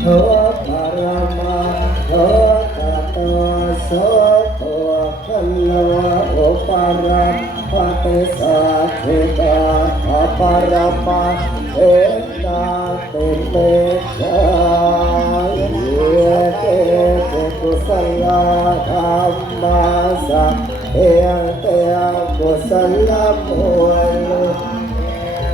โทปรมาโทตตโสโทคันลวะโอปารัมปะเตสาธิตาอปารัมาเอตาตุเมชายเตเตกุสลาธรรมาสะเอเตกุสลาโ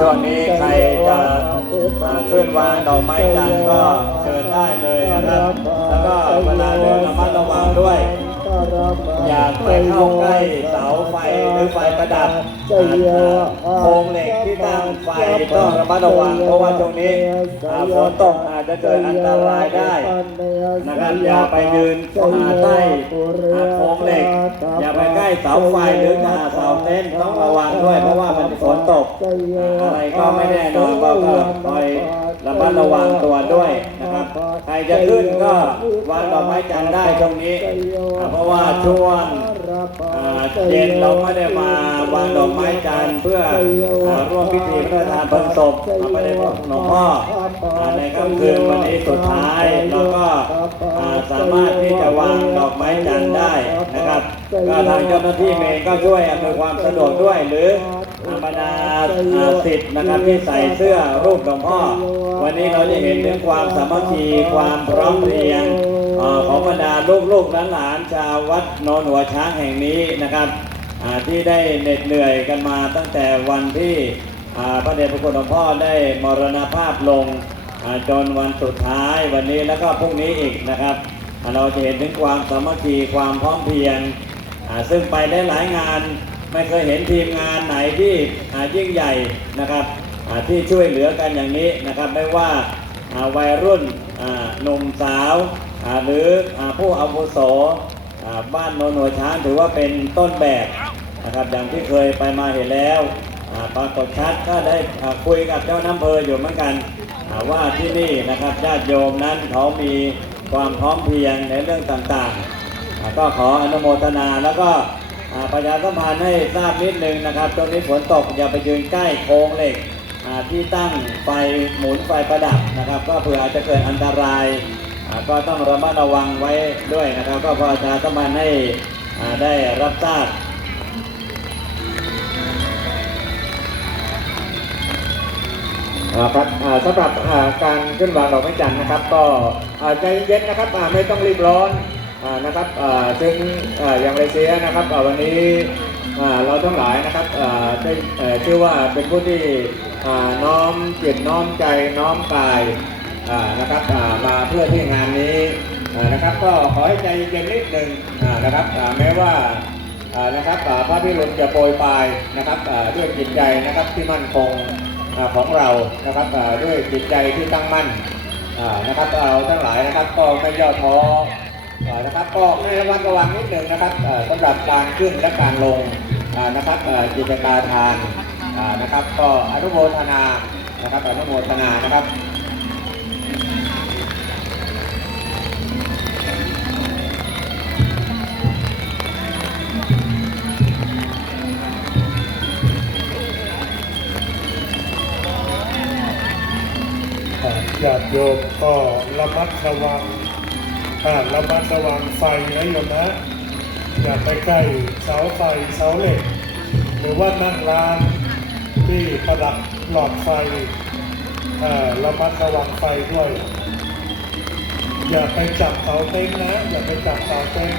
ช่วงนี้ใครจะมาขึ้นวางดอกไม้จันทร์ก็เชิญได้เลยนะครับ แล้วก็เวลาเดินระมัดระวังด้วย อย่าไปเข้าใกล้เสาไฟหรือไฟประดับโครงเหล็กที่ตั้งไฟต้องระมัดระวังเพราะว่าตรงนี้อ่าฝนตกอาจจะเกิดอันตรายได้นะครับอย่าไปยืนเข้าใต้อาโครงเหล็ก อย่าไปใกล้เสาไฟหรือหาเสาเต็นท์ต้องระวังด้วย เพราะว่ามันฝนตกอะไรก็ไม่แน่นอนก็คอยระมัดระวังตัวด้วย นะครับใครจะขึ้นก็วางดอกไม้จันทร์ได้ตรงนี้ เพราะว่าช่วงเย็นเราไม่ได้มาวางดอกไม้จันทร์เพื่อร่วมพิธีพระราชทานเพลิงศพพระเดชพระคุณหลวงพ่อ ในค่ำคืนวันนี้สุดท้ายเราก็สามารถที่จะวางดอกไม้จันทร์ได้นะครับก็ทางเจ้าหน้าที่เมย์ก็ช่วยอำนวยความสะดวกด้วยหรือธรรมดาสิทธิ์นะครับที่ใส่เสื้อรูปหลวงพ่อ วันนี้เราจะเห็นถึงความสามัคคีความพร้อมเพรียงของบรรดาลูกๆหลานๆชาววัดนนหัวช้างแห่งนี้นะครับที่ได้เหน็ดเหนื่อยกันมาตั้งแต่วันที่ พระเดชพระคุณหลวงพ่อได้มรณภาพลงจนวันสุดท้ายวันนี้แล้วก็พรุ่งนี้อีกนะครับ เราจะเห็นถึงความสามัคคีความพร้อมเพรียง ซึ่งไปได้หลายงานไม่เคยเห็นทีมงานไหนที่ยิ่งใหญ่นะครับที่ช่วยเหลือกันอย่างนี้นะครับไม่ว่าวัยรุ่นหนุ่มสาวหรือผู้อาวุโสบ้านโนนหัวช้างถือว่าเป็นต้นแบบนะครับอย่างที่เคยไปมาเห็นแล้ว ปรากฏชัดก็ได้คุยกับเจ้าน้ำเพออยู่เหมือนกัน ว่าที่นี่นะครับญาติโยมนั้นเขามีความพร้อมเพรียงในเรื่องต่างๆ ก็ขออนุโมทนาแล้วก็ประชาสัมพันธ์ให้ทราบนิดนึงนะครับตรงนี้ฝนตกอย่าไปยืนใกล้โครงเหล็กที่ตั้งไฟหมุนไฟประดับนะครับ ก็เผื่ออาจจะเกิดอันตรายก็ต้องระมัดระวังไว้ด้วยนะครับ ก็ประชาสัมพันธ์ให้ได้รับทราบ ครับสำหรับการขึ้นวางดอกไม้จันทร์นะครับ ก็ใจเย็นนะครับไม่ต้องรีบร้อนนะครับซึ่งอย่างไรเสียนะครับวันนี้เราทั้งหลายนะครับได้เชื่อว่าเป็นผู้ที่น้อมจิตน้อมใจน้อมกายนะครับมาเพื่อที่งานนี้นะครับก็ขอให้ใจเย็นนิดหนึ่งนะครับแม้ว่านะครับพระพิรุณจะโปรยปลายนะครับด้วยจิตใจนะครับที่มั่นคง ของเรานะครับด้วยจิตใจที่ตั้งมั่นนะครับเราทั้งหลายนะครับก็ไม่ย่อท้อนะครับก็ให้ระวังระวังนิดหนึ่งนะครับอ่าสำหรับการขึ้นและการลงนะครับอ่ากิจกาทานนะครับ ก็อนุโมทนานะครับอนุโมทนานะครับ ญาติโยมก็ระมัดระวังอ่าระมัดระวังไฟนะโยมนะ อย่าไปใกล้เสาไฟเสาเหล็ก หรือว่านั่งร้านที่ประดับหลอดไฟอ่าระมัดระวังไฟด้วย อย่าไปจับเสาเต็นท์นะ อย่าไปจับเสาเต็น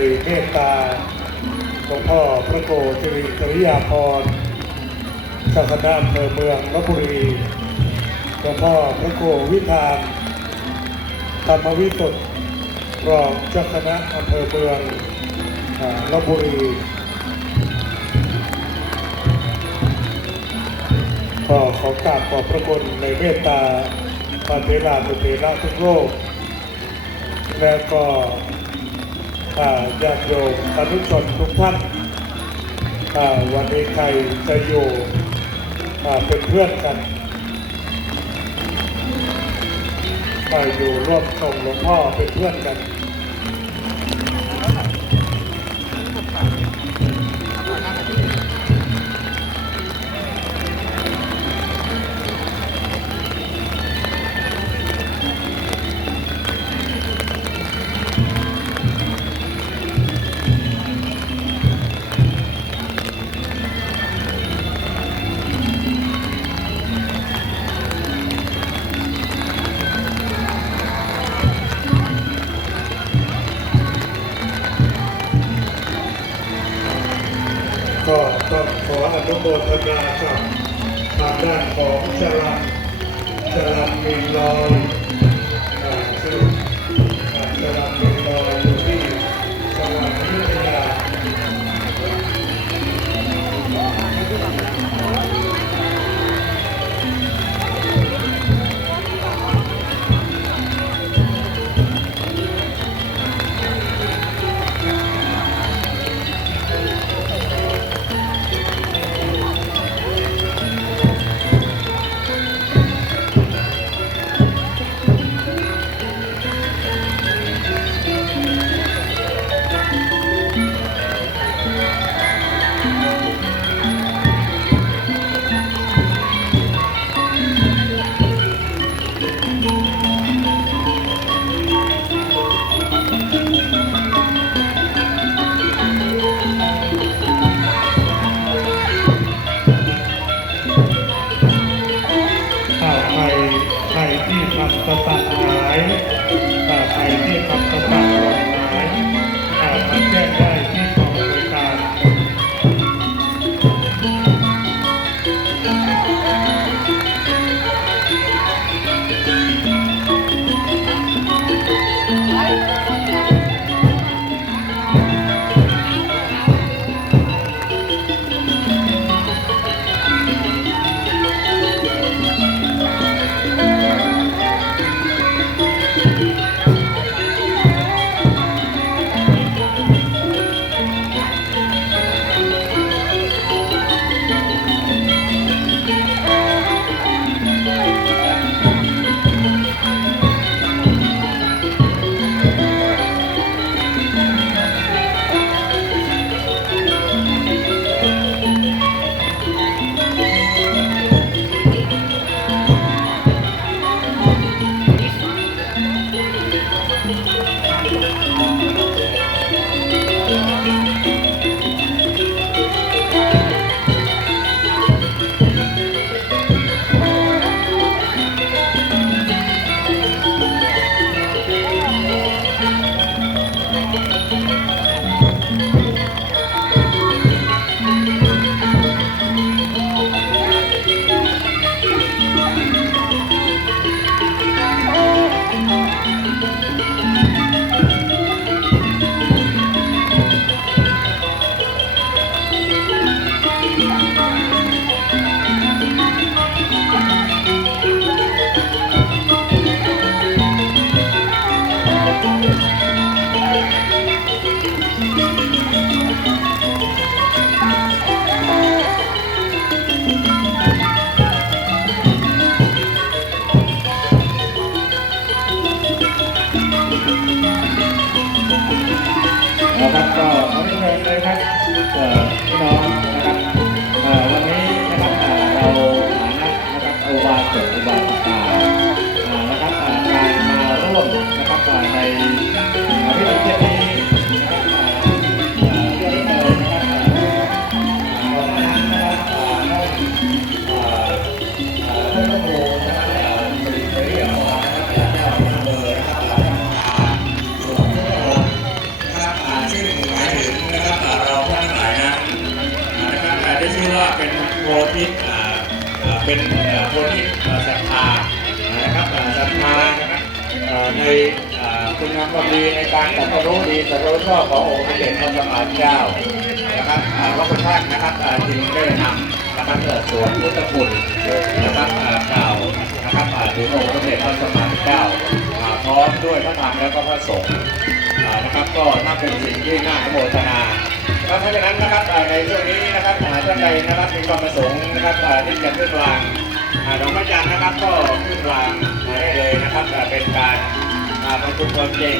คุณในเมตตาหลวงพ่อพระโกจริจริยาพรเจ้าคณะอำเภอเมืองลบบุรีหลวงพ่อพระโกวิธานธรรมวิสุทธิ์รองเจ้าคณะอำเภอเมืองลบบุรีก็ขอกราบขอบพระคุณในเมตตาปาเทราตุเทระทุกโลกและก็อ่า ญาติโยมอนุชนทุกท่านวันนี้ใครจะอยู่เป็นเพื่อนกันมาอยู่ร่วมส่งหลวงพ่อเป็นเพื่อนกัน รั น เป็นคนที่ศรัทธานะครับศรัทธานะครับในคุณงามความดีในการแต่รู้ดีแต่รู้ชอบขององค์เดชพระสัมมาเจ้านะครับพระพุทธนะครับจึงได้นำนะครับเกิดสวนพุทธคุณนะครับกล่าวนะครับถึงองค์เดชพระสัมมาเจ้าพร้อมด้วยพระธรรมและก็พระสงฆ์นะครับก็น่าเป็นสิ่งที่น่าโมทนา ครับเพราะฉะนั้นนะครับในช่วงนี้นะครับอ่าท่านใดนะครับมีความประสงค์นะครับที่จะขึ้นวางดอกไม้จันทร์นะครับก็ขึ้นวางมาได้เลยนะครับเป็นการอ่าประชุมความจริง